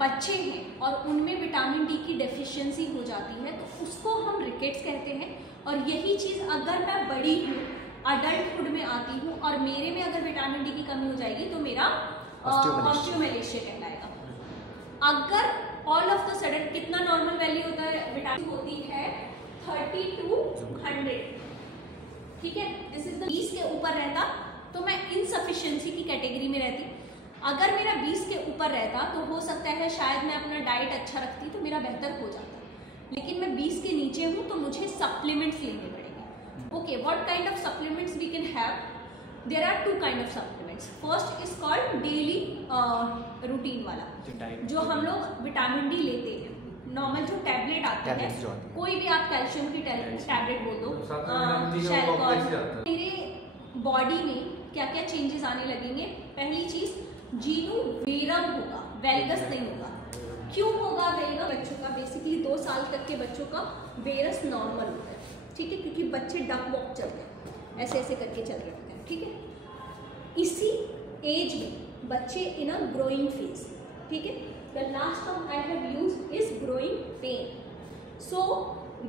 बच्चे हैं और उनमें विटामिन डी की डेफिशिएंसी हो जाती है तो उसको हम रिकेट्स कहते हैं। और यही चीज़ अगर मैं बड़ी हूँ, अडल्टहुड में आती हूँ और मेरे में अगर विटामिन डी की कमी हो जाएगी तो मेरा ऑस्टियोमैलेशिया कहलाएगा। अगर ऑल ऑफ द सडन, कितना नॉर्मल वैल्यू होता है विटामिन होती है 30 to 100, ठीक है, दिस इज द 20 के ऊपर रहता तो मैं इनसफिशिएंसी की कैटेगरी में रहती। अगर मेरा 20 के ऊपर रहता तो हो सकता है शायद मैं अपना डाइट अच्छा रखती तो मेरा बेहतर हो जाता, लेकिन मैं 20 के नीचे हूँ तो मुझे सप्लीमेंट्स लेने पड़ेंगे। Okay, what kind of supplements we can have? There are 2 kind of supplements. First is called daily routine वाला, जो हम लोग विटामिन डी लेते हैं, नॉर्मल जो टैबलेट आते हैं, कोई भी आप कैल्शियम की टैबलेट बोल दो, शैलकॉल। मेरे बॉडी में क्या क्या चेंजेस आने लगेंगे? पहली चीज, जीनू वेरम होगा, वेलगस नहीं होगा। क्यों होगा वेलगस? बच्चों का बेसिकली 2 साल तक के बच्चों का वेरस नॉर्मल होता है, ठीक है, क्योंकि बच्चे डक वॉक चलते हैं, ऐसे ऐसे करके चल रहे होते हैं, ठीक है। इसी एज में बच्चे इन अ ग्रोइंग फेज, ठीक है। The last term I have used is growing pain. So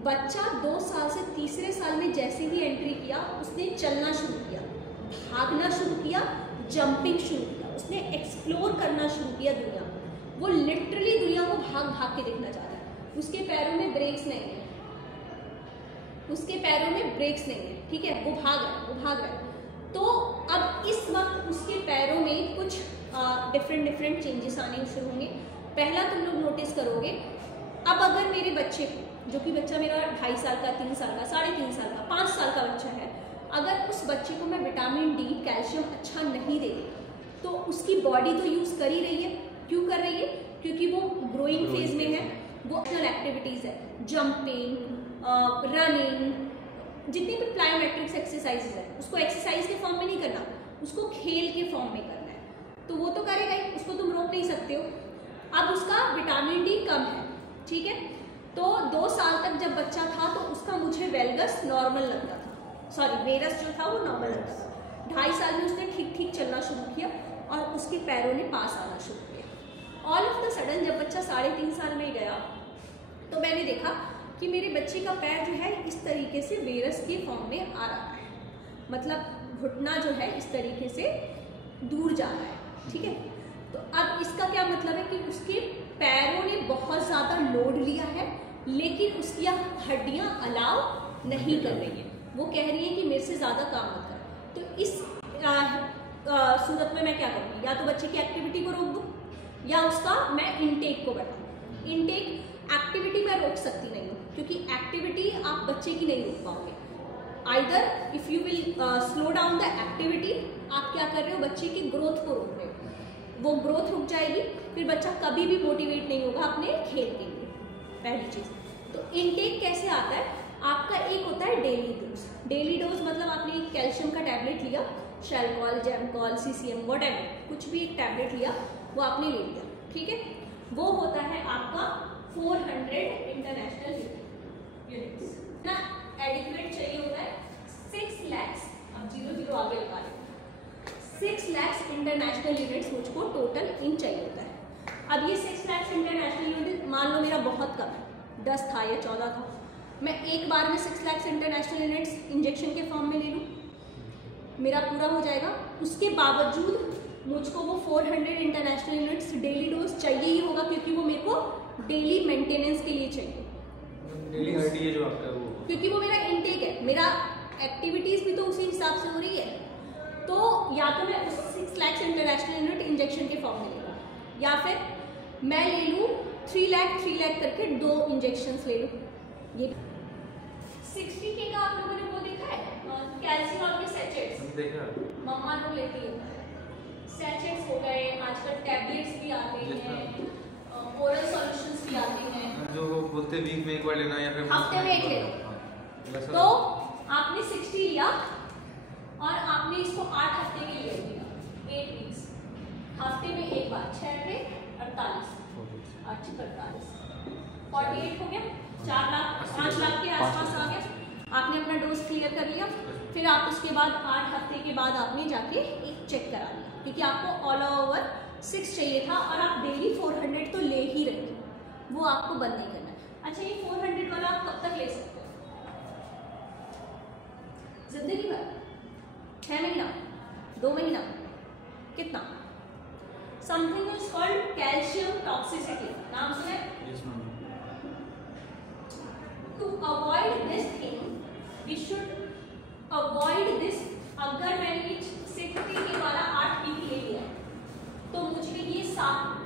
बच्चा 2 साल से तीसरे साल में जैसे ही एंट्री किया, उसने चलना शुरू किया, भागना शुरू किया, जंपिंग शुरू किया, उसने एक्सप्लोर करना शुरू किया दुनिया। वो लिटरली दुनिया को भाग भाग के देखना चाह रहा है। उसके पैरों में ब्रेक्स नहीं है, उसके पैरों में ब्रेक्स नहीं है, ठीक है, वो भाग रहा है, वो भाग रहा है। तो अब इस वक्त उसके पैरों में कुछ डिफरेंट चेंजेस आने शुरू होंगे। पहला तुम लोग नोटिस करोगे, अब अगर मेरे बच्चे को, जो कि बच्चा मेरा 2.5 साल का, 3 साल का, 3.5 साल का, 5 साल का बच्चा है, अगर उस बच्चे को मैं विटामिन डी, कैल्शियम अच्छा नहीं दे रही तो उसकी बॉडी तो यूज़ कर ही रही है। क्यों कर रही है? क्योंकि वो ग्रोइंग फेज में है, वो एक्शनल एक्टिविटीज़ है, जंपिंग, रनिंग, जितनी भी प्लायोमेट्रिक्स एक्सरसाइजेज है, उसको एक्सरसाइज के फॉर्म में नहीं करना, उसको खेल के फॉर्म में करना है, तो वो तो करेगा ही, उसको तुम रोक नहीं सकते हो। अब उसका विटामिन डी कम है, ठीक है, तो 2 साल तक जब बच्चा था तो उसका मुझे वेलगस नॉर्मल लगता था, सॉरी वेरस जो था वो नॉर्मल लगता था। 2.5 साल में उसने ठीक ठीक चलना शुरू किया और उसके पैरों ने पास आना शुरू किया। ऑल ऑफ द सडन जब बच्चा 3.5 साल में गया तो मैंने देखा कि मेरे बच्चे का पैर जो है इस तरीके से वेरस के फॉर्म में आ रहा है, मतलब घुटना जो है इस तरीके से दूर जा रहा है, ठीक है। तो अब इसका क्या मतलब है कि उसके पैरों ने बहुत ज़्यादा लोड लिया है, लेकिन उसकी हड्डियाँ अलाउ नहीं कर रही हैं। वो कह रही है कि मेरे से ज़्यादा काम मत कर। तो इस सूरत में मैं क्या करूँगी? या तो बच्चे की एक्टिविटी को रोक दूँ या उसका मैं इनटेक को बढ़ाऊँ। इनटेक, एक्टिविटी मैं रोक सकती नहीं हूँ, क्योंकि एक्टिविटी आप बच्चे की नहीं रोक पाओगे। Either if you will slow down the activity, आप क्या कर रहे हो? बच्चे की ग्रोथ को रोक रहे हो, वो ग्रोथ रुक जाएगी, फिर बच्चा कभी भी मोटिवेट नहीं होगा अपने खेल के लिए, पहली चीज़। तो इनटेक कैसे आता है? आपका एक होता है डेली डोज। डेली डोज मतलब आपने एक कैल्शियम का टैबलेट लिया, शैलकॉल, जैमकॉल, सीसीएम, व्हाटएवर, कुछ भी एक टैबलेट लिया, वो आपने ले लिया, ठीक है। वो होता है आपका 400 इंटरनेशनल यूनिट्स ना, एडिक्वेट चाहिए होता है 6 लाख, अब 0 आगे लगा रहे, 6 लाख इंटरनेशनल यूनिट्स मुझको टोटल इन चाहिए होता है। अब ये 6 लाख इंटरनेशनल यूनिट मान लो मेरा बहुत कम है, 10 था या 14 था, मैं एक बार में 6 लाख इंटरनेशनल यूनिट्स इंजेक्शन के फॉर्म में ले लूँ, मेरा पूरा हो जाएगा। उसके बावजूद मुझको वो 400 इंटरनेशनल यूनिट्स डेली डोज चाहिए ही होगा, क्योंकि वो मेरे को डेली मेंटेनेंस के लिए चाहिए, डेली हड्डी है जो आपका वो, क्योंकि वो मेरा इनटेक है, मेरा एक्टिविटीज़ भी तो उसी हिसाब से हो रही है। तो या तो मैं उस 6 लाख इंटरनेशनल यूनिट इंजेक्शन के फॉर्म में ले लूँ, या फिर मैं ले लूँ 3 लाख करके 2 इंजेक्शंस ले लूँ। ये 60K का आप लोगों ने वो देखा है, कैल्शियम के सैचेट्स, देखा मम्मा लोग लेती है, सैचेट्स हो गए, आजकल टैबलेट्स भी आते हैं, ओरल सॉल्यूशंस भी आते हैं, जो बोलते वीक में एक बार लेना या फिर हफ्ते में एक ले लो। तो आपने 60 लिया और आपने इसको 8 हफ्ते के लिए लिया, 8 वीक्स, हफ्ते में एक बार, 6 थे 48, 8 48, 48 हो गया, 4 लाख 5 लाख के आसपास आ गया। आपने अपना डोज क्लियर कर लिया, फिर आप उसके बाद 8 हफ्ते के बाद आपने जाके एक चेक करा लिया, क्योंकि आपको ऑल ओवर 6 चाहिए था और आप डेली 400 तो ले आपको बंद नहीं करना है। अच्छा, ये 400 वाला आप कब तक ले सकते हो? जिंदगी भर, 6 महीना, 2 महीना, कितना? Something is called calcium toxicity, नाम सुने? Yes ma'am. To avoid this thing we should avoid this. अगर मैंने 60 के वाला 8 पीपी ले लिया है तो मुझे ये 7